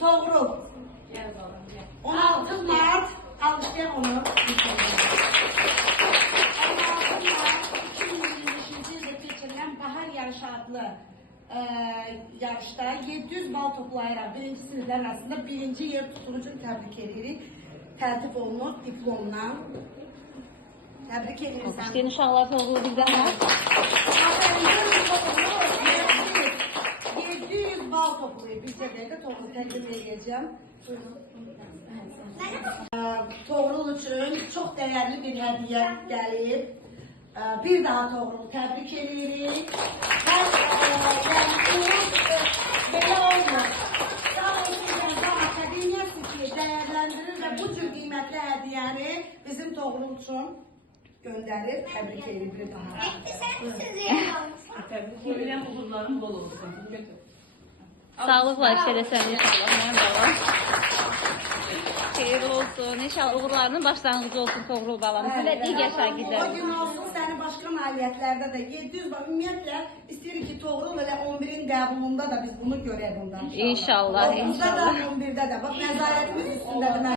Toğrul. 16 Mart. Alışken onu. 16 Mart 2025 yılda keçirilən Bahar yarışı adlı yarışda 700 bal toplayaraq birinci siniflər arasında birinci yer tutucu təbrik edirik. Tərtib olunur diplomla. Təbrik edirik. İşte inşallah Toğrul bizdən var. 700 bal toplayıb bir dəqiqə Toğrul təqdim edəcəm. Toğrul üçün çox dəyərli bir hədiyyə gəlib. Bir daha Toğrul təbrik edirik. Belə olmur. Akademiyası ki, dəyərləndirir və bu cür qiymətli hədiyyəni bizim Toğrul üçün göndərir. Təbrik edirik bir daha. Təbrik edirəm, uğurların bol olsun. Sağlıqla işlədəsən inşallah. Mənim balam. Xeyir olsun. İnşallah uğurlarının başlanğıcı olsun Toğrul balamızın və digər O şagirdlərimizin. gün olsun səni başqa nailiyyətlərdə də 700 var. Ümumiyyətlə istəyirik ki, Toğrul elə 11-in qəbulunda da biz bunu görək bundan. İnşallah, 9-da da inşallah. 11-də də. Bax, nəzarətimiz üstündədir.